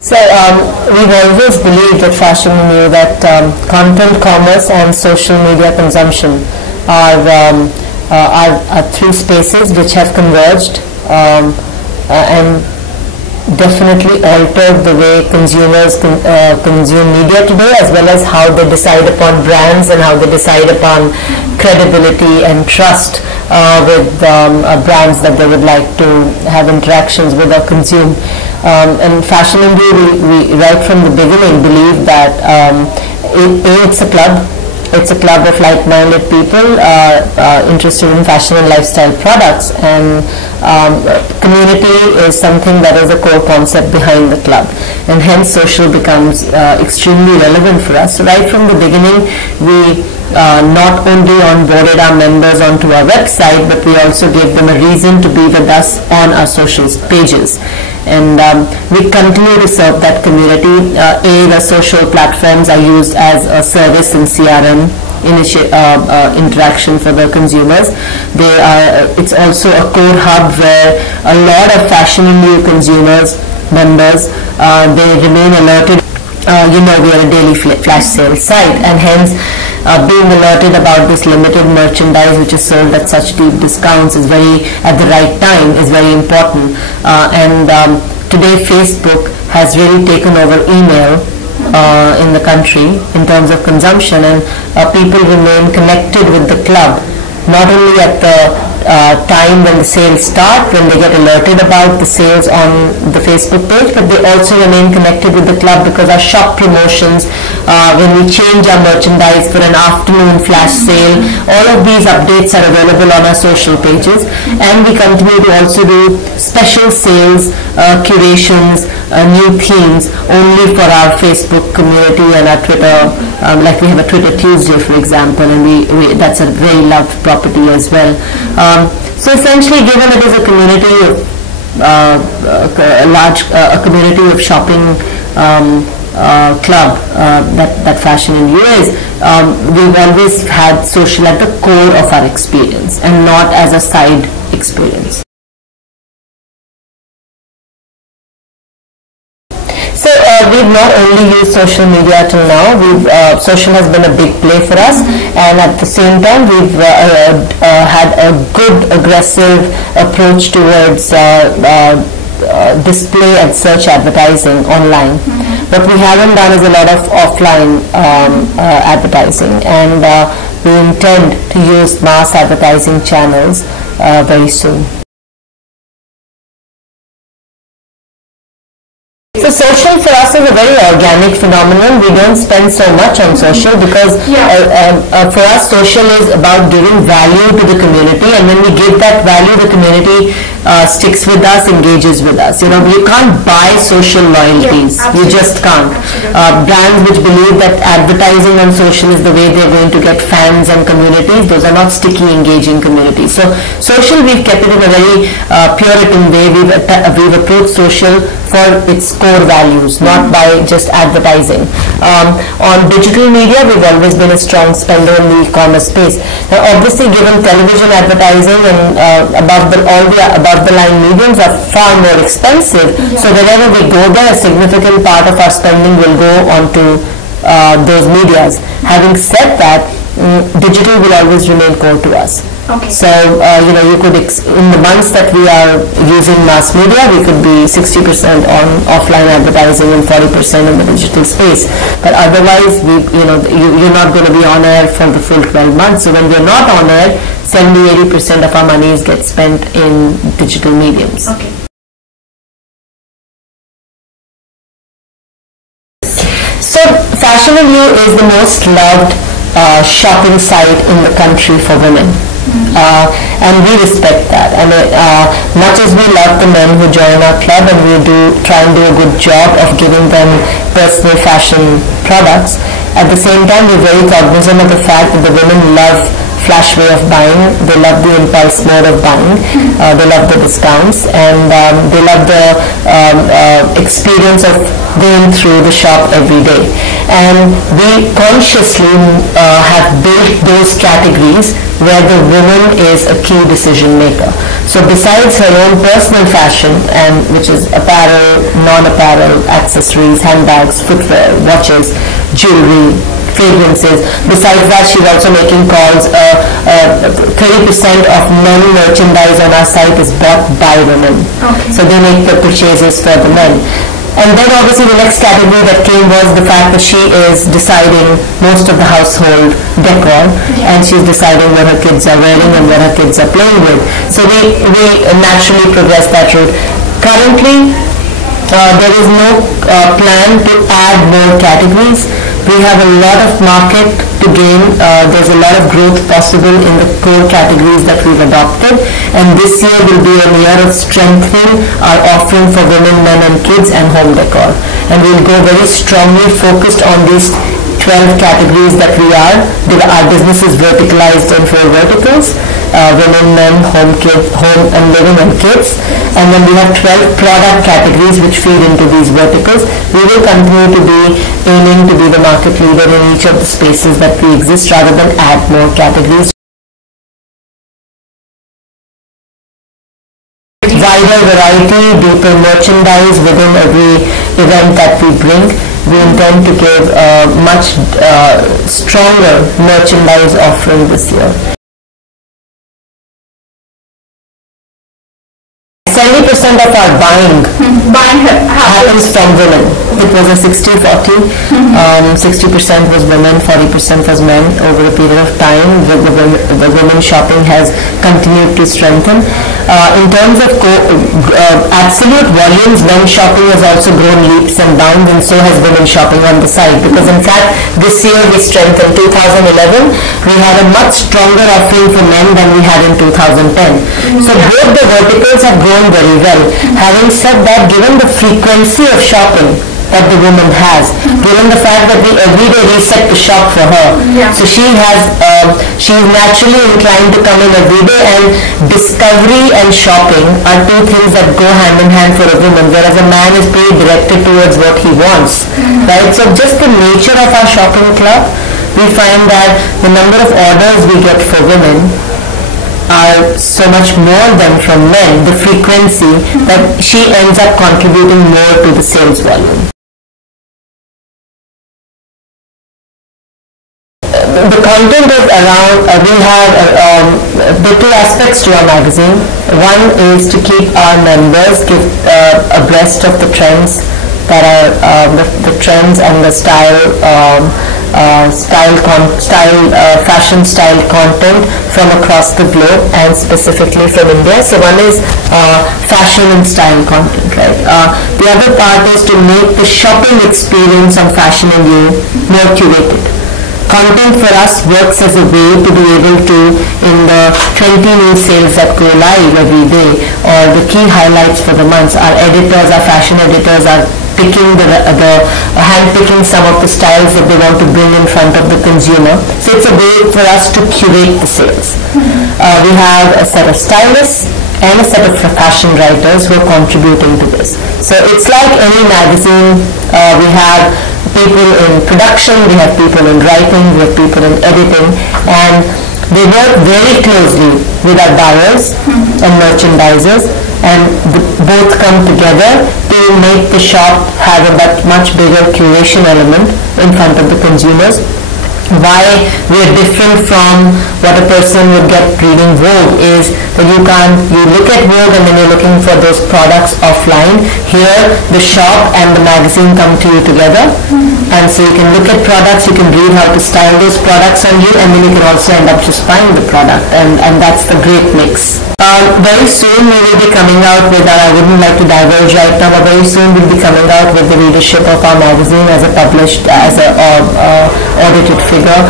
So we've always believed at Fashionandyou that content commerce and social media consumption are three spaces which have converged and definitely altered the way consumers consume media today, as well as how they decide upon brands and how they decide upon credibility and trust with brands that they would like to have interactions with or consume. And Fashionandyou, we right from the beginning believe that it's a club. It's a club of like-minded people interested in fashion and lifestyle products, and community is something that is a core concept behind the club, and hence social becomes extremely relevant for us. So right from the beginning, we not only onboarded our members onto our website, but we also gave them a reason to be with us on our social pages. And we continue to serve that community. The social platforms are used as a service and CRM interaction for the consumers. It's also a core hub where a lot of Fashionandyou consumers, members, they remain alerted. We are a daily flash sale site, and hence being alerted about this limited merchandise which is sold at such deep discounts is at the right time is very important. Today Facebook has really taken over email in the country in terms of consumption, and people remain connected with the club not only at the time when the sales start, when they get alerted about the sales on the Facebook page, but they also remain connected with the club because our shop promotions, when we change our merchandise for an afternoon flash sale, all of these updates are available on our social pages. And we continue to also do special sales, curations, new themes only for our Facebook community and our Twitter, like we have a Twitter Tuesday, for example, and that's a very loved property as well. So essentially, given it is a community of a community of shopping club that Fashionandyou is, we've always had social at the core of our experience and not as a side experience. So we've not only used social media till now. Social has been a big play for us, and at the same time we've had a good aggressive approach towards display and search advertising online. What we haven't done is a lot of offline advertising, and we intend to use mass advertising channels very soon. So social for us is a very organic phenomenon. We don't spend so much on social because for us social is about giving value to the community, and when we give that value, the community sticks with us, engages with us. You can't buy social loyalties. You just can't. Brands which believe that advertising on social is the way they're going to get fans and communities, those are not sticky, engaging communities. So social, we've kept it in a very Puritan way. We've approached social for its core values, not by just advertising. On digital media, we've always been a strong spender in the e-commerce space. Now, obviously, given television advertising and above the line mediums are far more expensive, so whenever we go there, a significant part of our spending will go onto those medias. Having said that, digital will always remain core to us. Okay. So, you could, in the months that we are using mass media, we could be 60% on offline advertising and 40% in the digital space. But otherwise, you're not going to be on air for the full 12 months. So when we're not on air, 70-80% of our monies get spent in digital mediums. Okay. So Fashionandyou is the most loved shopping site in the country for women. And we respect that. I mean, much as we love the men who join our club, and we try and do a good job of giving them personal fashion products, at the same time we're very cognizant of the fact that the women love flash way of buying, they love the impulse mode of buying, they love the discounts, and they love the experience of going through the shop every day. And we consciously have built those categories where the woman is a key decision maker. So besides her own personal fashion, and which is apparel, non-apparel, accessories, handbags, footwear, watches, jewelry, fragrances. Besides that, she's also making calls. 30% of men merchandise on our site is bought by women. Okay. So they make the purchases for the men. And then obviously the next category that came was the fact that she is deciding most of the household decor, and she's deciding what her kids are wearing and what her kids are playing with. So we naturally progress that route. Currently, there is no plan to add more categories. We have a lot of market to gain. There's a lot of growth possible in the core categories that we've adopted, and this year will be a year of strengthening our offering for women, men and kids and home decor. And we'll go very strongly focused on these 12 categories that we are. Our business is verticalized in 4 verticals: women, men, home and living and kids. And then we have 12 product categories which feed into these verticals. We will continue to be aiming to be the market leader in each of the spaces that we exist rather than add more categories. Wider variety, deeper merchandise within every event that we bring. We intend to give a much stronger merchandise offering this year. 70% of our buying happens from women. It was a 60-40. 60% was women, 40% was men. Over a period of time, the women shopping has continued to strengthen. In terms of absolute volumes, men shopping has also grown leaps and bounds, and so has women shopping on the site. Because in fact, this year we strengthened. 2011, we had a much stronger offering for men than we had in 2010. So both the verticals have grown very well. Having said that, given the frequency of shopping that the woman has, given the fact that we every day reset the shop for her, so she's naturally inclined to come in every day, and discovery and shopping are 2 things that go hand in hand for a woman, whereas a man is pretty directed towards what he wants, right? So just the nature of our shopping club, we find that the number of orders we get for women are so much more than from men, the frequency, that she ends up contributing more to the sales volume. The content is around, we have the 2 aspects to our magazine. One is to keep our members abreast of the trends that are the trends and the fashion style content from across the globe and specifically from India. So one is fashion and style content, right? The other part is to make the shopping experience on Fashionandyou more curated. Content for us works as a way to be able to, in the 20 new sales that go live every day, or the key highlights for the months, our editors, our fashion editors are hand-picking some of the styles that they want to bring in front of the consumer. So it's a way for us to curate the sales. We have a set of stylists and a set of fashion writers who are contributing to this. So it's like any magazine. We have people in production, we have people in writing, we have people in editing, and they work very closely with our buyers and merchandisers, and both come together to make the shop have a much bigger curation element in front of the consumers. Why we are different from what a person would get reading Vogue is that you look at Vogue and then you're looking for those products offline. Here, the shop and the magazine come to you together, and so you can look at products, you can read how to style those products on you, and then you can also end up just buying the product, and that's the great mix. Very soon we will be coming out with I wouldn't like to diverge right now, but very soon we'll be coming out with the readership of our magazine as a published, as a audited figure.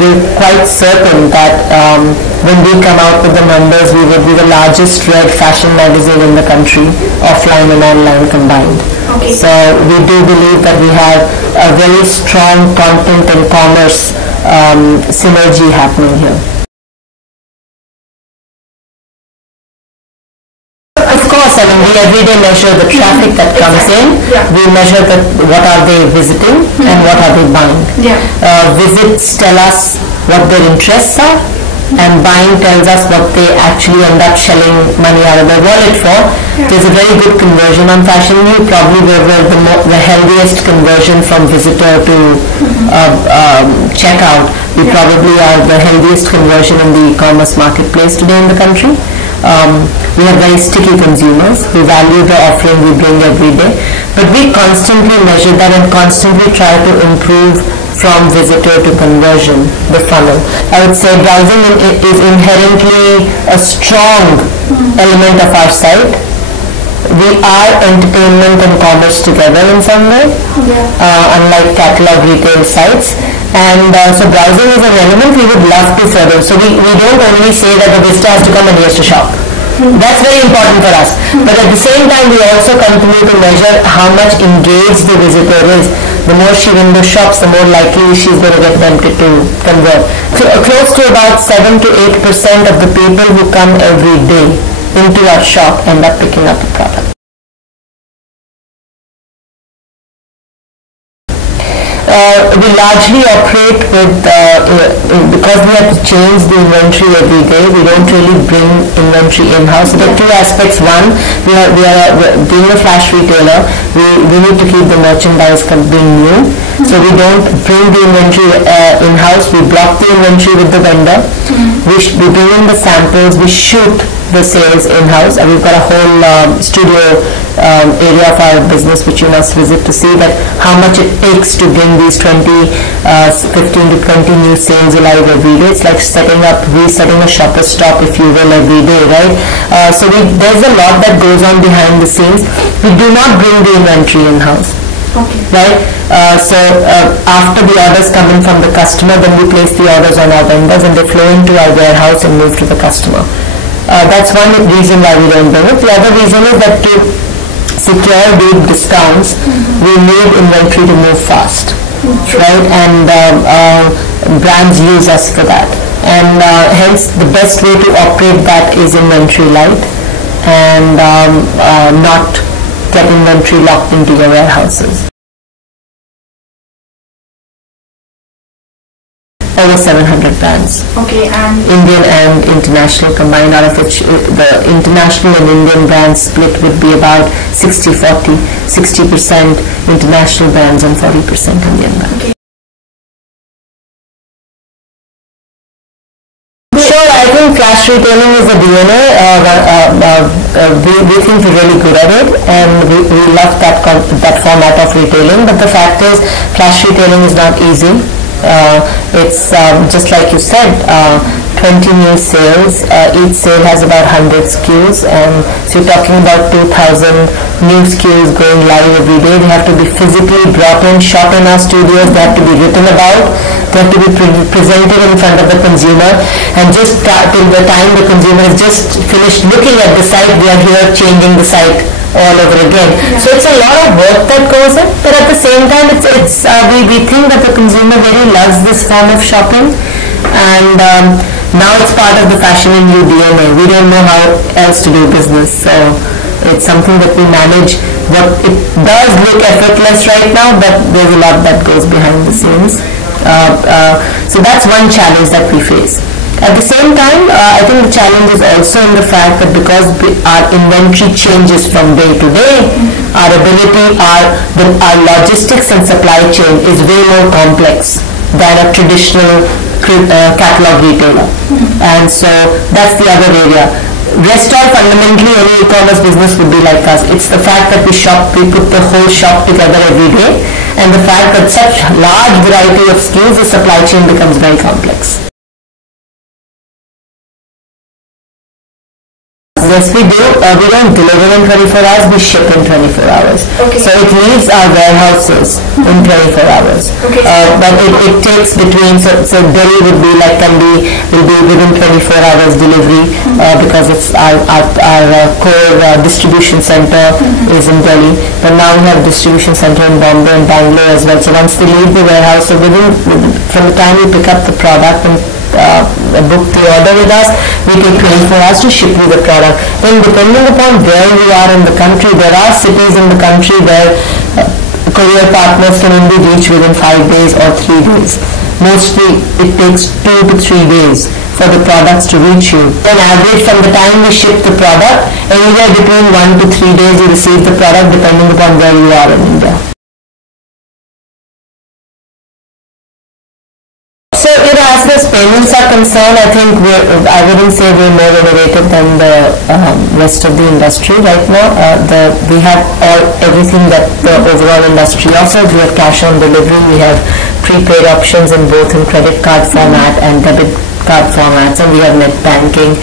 We're quite certain that when we come out with the numbers, we will be the largest read fashion magazine in the country, offline and online combined. Okay. So we do believe that we have a very strong content and commerce synergy happening here. We every day measure the traffic that comes in. We measure what are they visiting and what are they buying. Visits tell us what their interests are, and buying tells us what they actually end up shelling money out of their wallet for. There's a very good conversion on Fashionandyou, probably the healthiest conversion from visitor to checkout. We probably are the healthiest conversion in the e-commerce marketplace today in the country. We have very sticky consumers who value the offering we bring every day, but we constantly measure that and constantly try to improve from visitor to conversion, the funnel. I would say browsing is inherently a strong element of our site. We are entertainment and commerce together in some way, unlike catalog retail sites. And so browsing is an element we would love to further. So we don't only say that the visitor has to come and he has to shop. That's very important for us. But at the same time, we also continue to measure how much engaged the visitor is. The more she window shops, the more likely she's going to get tempted to convert. Close to about 7 to 8% of the people who come every day into our shop end up picking up a product. We largely operate with, because we have to change the inventory every day, we don't really bring inventory in-house. There are two aspects. One, being a flash retailer, we need to keep the merchandise being new. So we don't bring the inventory in-house, we block the inventory with the vendor. We bring in the samples, we shoot the sales in-house, and we've got a whole studio area of our business which you must visit to see that how much it takes to bring these 15 to 20 new sales alive every day. It's like resetting a shopper stop, if you will, every day, right? So there's a lot that goes on behind the scenes. We do not bring the inventory in-house. Okay. Right? So after the orders come in from the customer, then we place the orders on our vendors and they flow into our warehouse and move to the customer. That's one reason why we don't bring it. The other reason is that to secure deep discounts, we need inventory to move fast, right? And brands use us for that. And hence, the best way to operate that is inventory light and not get inventory locked into your warehouses. Over 700 brands. Okay, and Indian and international combined, out of which the international and Indian brands split would be about 60-40, 60% international brands and 40% Indian brands. Okay. Sure, I think flash retailing is a DNA. We think we're really good at it, and we love that format of retailing. But the fact is, flash retailing is not easy. It's just like you said, 20 new sales. Each sale has about 100 SKUs, and so you're talking about 2,000 new SKUs going live every day. They have to be physically brought in, shot in our studios. They have to be written about. They have to be presented in front of the consumer, and just till the time the consumer has just finished looking at the site, we are here changing the site all over again. Yeah. So it's a lot of work that goes in, but at the same time, we think that the consumer really loves this form of shopping, and now it's part of the Fashionandyou DNA. We don't know how else to do business, so it's something that we manage. It does look effortless right now, but there's a lot that goes behind the scenes. So that's one challenge that we face. At the same time, I think the challenge is also in the fact that because our inventory changes from day to day, our logistics and supply chain is way more complex than a traditional catalog retailer. And so that's the other area. Rest all, fundamentally, any e-commerce business would be like us. It's the fact that we put the whole shop together every day, and the fact that such large variety of SKUs, the supply chain becomes very complex. Yes, we do. We don't deliver in 24 hours, we ship in 24 hours. Okay. So it leaves our warehouses in 24 hours. Okay. But it takes between, so Delhi will be within 24 hours delivery because it's our core distribution center is in Delhi. But now we have distribution center in Bombay and Bangalore as well. So once they leave the warehouse, so from the time we pick up the product and book the order with us, we take 24 hours to ship you the product. Then depending upon where you are in the country, there are cities in the country where courier partners can only reach within 5 days or 3 days. mostly it takes 2 to 3 days for the products to reach you. On average, from the time we ship the product, anywhere between 1 to 3 days you receive the product depending upon where you are in India. So, as far as payments are concerned, I think I wouldn't say we're more innovative than the rest of the industry right now. We have everything that the overall industry offers. We have cash on delivery, we have prepaid options in both in credit card format and debit card formats, and we have net banking.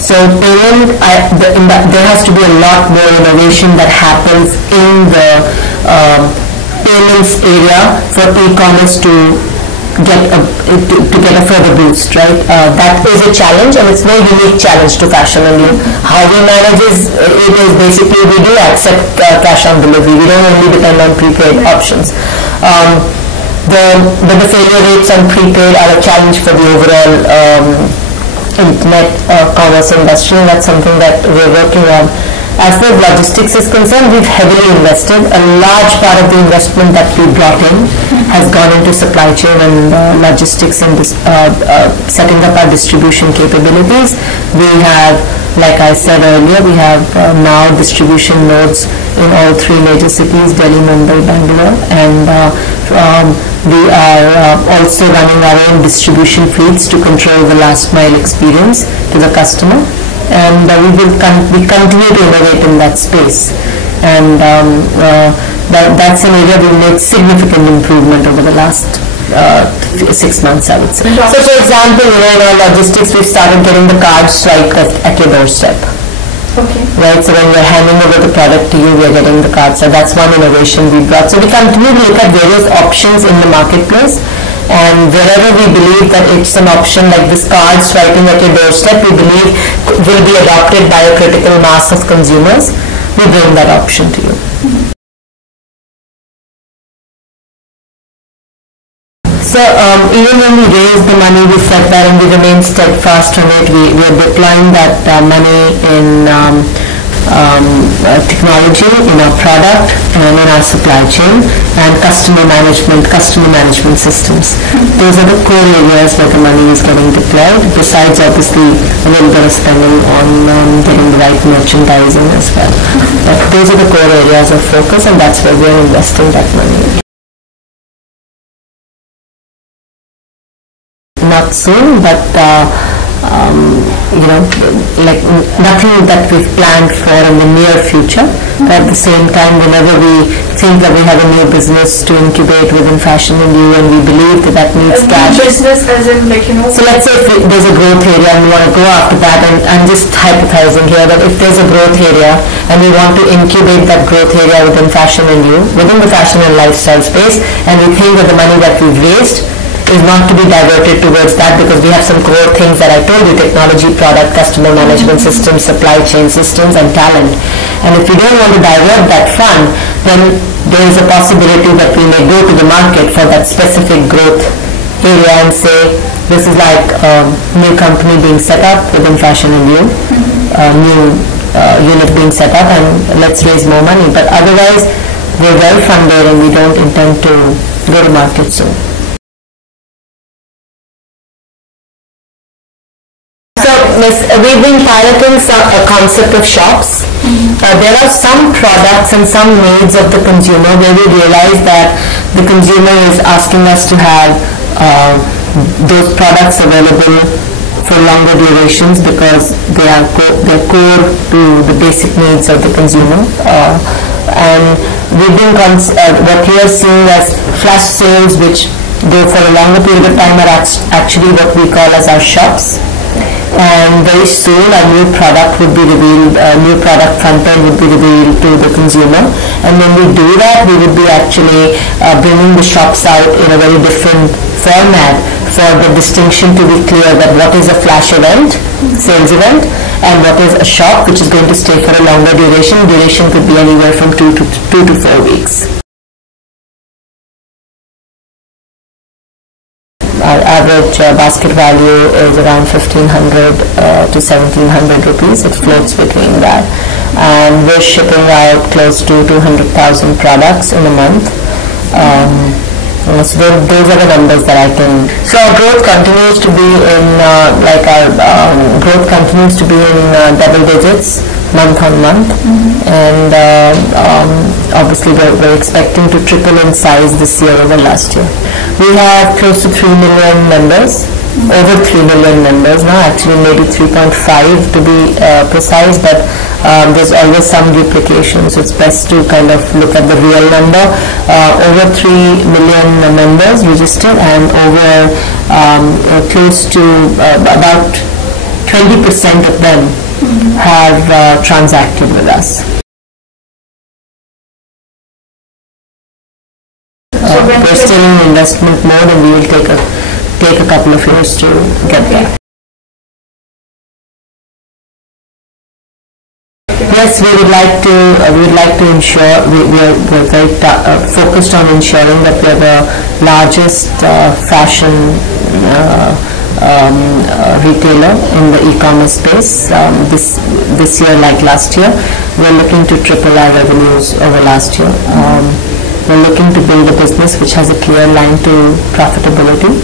So payment, there has to be a lot more innovation that happens in the payments area for e-commerce to get a further boost, right? That is a challenge, and it's no unique challenge to Fashionandyou. How we manage it is basically we do accept cash on delivery. We don't only depend on prepaid options. But the failure rates on prepaid are a challenge for the overall internet commerce industry, and that's something that we're working on. As far as logistics is concerned, we've heavily invested. A large part of the investment that we brought in has gone into supply chain and logistics and setting up our distribution capabilities. We have, like I said earlier, we have now distribution nodes in all 3 major cities, Delhi, Mumbai, Bangalore, and we are also running our own distribution fleets to control the last mile experience to the customer. And we continue to innovate in that space, and that's an area we made significant improvement over the last 6 months, I would say. So, for example, in our logistics, we've started getting the cards swiped at your doorstep. Okay. Right, so when we're handing over the product to you, we're getting the card. So that's one innovation we brought. So we continue to look at various options in the marketplace, and wherever we believe that it's an option like this card swiping at your doorstep, we believe will be adopted by a critical mass of consumers, we bring that option to you. So even when we raised the money, we said that, and we remain steadfast on it. We are deploying that money in technology, in our product, and in our supply chain, and customer management systems. Those are the core areas where the money is getting deployed, besides obviously a little bit of spending on getting the right merchandising as well. But those are the core areas of focus, and that's where we're investing that money. Not soon, but like nothing that we've planned for in the near future. But at the same time, whenever we think that we have a new business to incubate within Fashionandyou, and we believe that needs cash. Business as in So let's say if there's a growth area and we want to go after that, and I'm just hypothesizing here that if there's a growth area and we want to incubate that growth area within Fashionandyou, within the fashion and lifestyle space, and we think that the money that we've raised is not to be diverted towards that, because we have some core things that I told you: technology, product, customer management systems, supply chain systems, and talent. And if we don't want to divert that fund, then there is a possibility that we may go to the market for that specific growth area and say, this is like a new company being set up within Fashionandyou, a new unit being set up, and let's raise more money. But otherwise, we're well funded and we don't intend to go to market soon. We've been piloting a concept of shops. There are some products and some needs of the consumer where we realize that the consumer is asking us to have those products available for longer durations, because they're core to the basic needs of the consumer. And we've been what we are seeing as flash sales, which go for a longer period of time, are actually what we call as our shops. And very soon a new product would be revealed, a new product front end would be revealed to the consumer. And when we do that, we would be actually bringing the shops out in a very different format for the distinction to be clear that what is a flash event, sales event, and what is a shop which is going to stay for a longer duration. Duration could be anywhere from 2 to 4 weeks. Our average basket value is around 1,500 to 1,700 rupees. It floats between that. And we're shipping out close to 200,000 products in a month. So those are the numbers that I can. So our growth continues to be in double digits month on month, and obviously we're expecting to triple in size this year over last year. We have close to 3 million members. Over 3 million members now, actually maybe 3.5 to be precise, but there's always some duplication, so it's best to kind of look at the real number. Over 3 million members registered, and over close to about 20% of them have transacted with us. We're still in investment mode, and we will take a couple of years to get there. Yes, we would like to ensure we're very focused on ensuring that we're the largest fashion retailer in the e-commerce space. This year, like last year, we're looking to triple our revenues over last year. We're looking to build a business which has a clear line to profitability.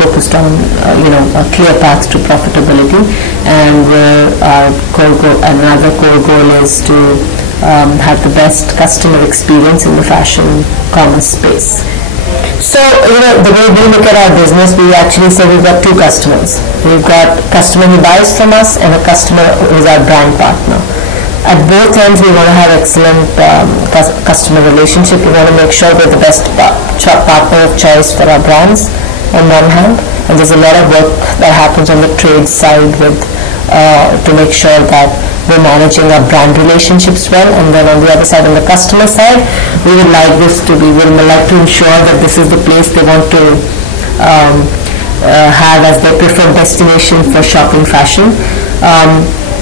Focused on a clear path to profitability, and where our another core goal is to have the best customer experience in the fashion commerce space. So the way we look at our business, we actually say we've got two customers. We've got a customer who buys from us and a customer who is our brand partner. At both ends, we want to have excellent customer relationship. We want to make sure we're the best partner of choice for our brands on one hand, and there's a lot of work that happens on the trade side with to make sure that we're managing our brand relationships well. And then on the other side, on the customer side, we would like to ensure that this is the place they want to have as their preferred destination for shopping fashion.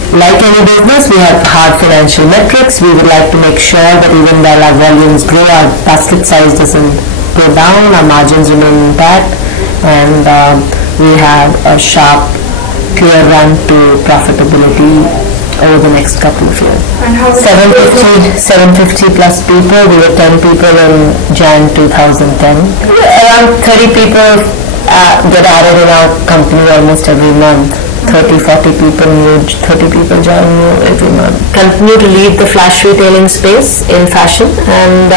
Like any business, we have hard financial metrics. We would like to make sure that even while our volumes grow, our basket size doesn't go down, our margins remain intact, and we have a sharp, clear run to profitability over the next couple of years. 750 plus people. We were 10 people in Jan 2010. Around 30 people get added in our company almost every month. 30-40 people new, 30 people join new every month. Continue to lead the flash retailing space in fashion, and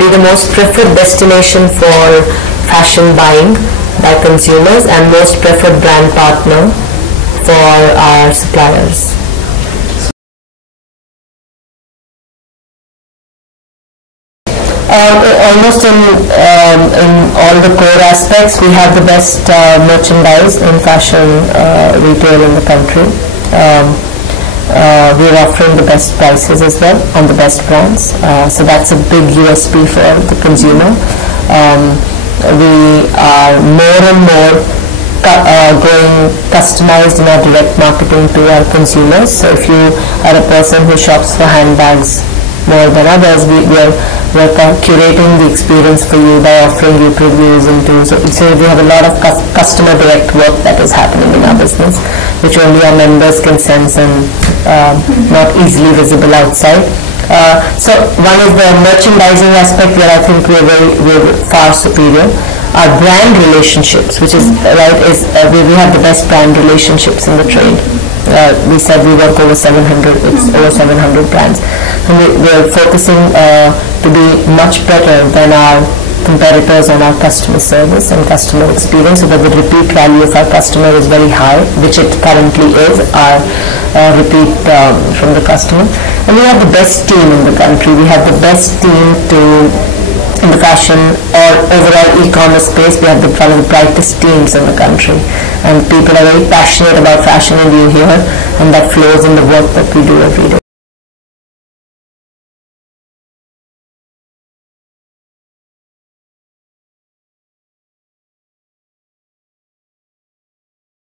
be the most preferred destination for fashion buying by consumers, and most preferred brand partner for our suppliers. Almost in all the core aspects, we have the best merchandise in fashion retail in the country. We're offering the best prices as well on the best brands, so that's a big USP for the consumer. We are more and more going customized in our direct marketing to our consumers. So if you are a person who shops for handbags more than others, we're curating the experience for you by offering you previews into. So we have a lot of customer direct work that is happening in our business, which only our members can sense and not easily visible outside. So one is the merchandising aspect, where I think we're far superior. Our brand relationships, which is we have the best brand relationships in the trade. We said we work over 700. It's over 700 brands, and we're focusing to be much better than our competitors on our customer service and customer experience, so that the repeat value of our customer is very high, which it currently is, our repeat from the customer. And we have the best team in the country. We have the best team in the fashion or overall e-commerce space. We have one of the brightest teams in the country, and people are very passionate about Fashionandyou here, and that flows in the work that we do every day.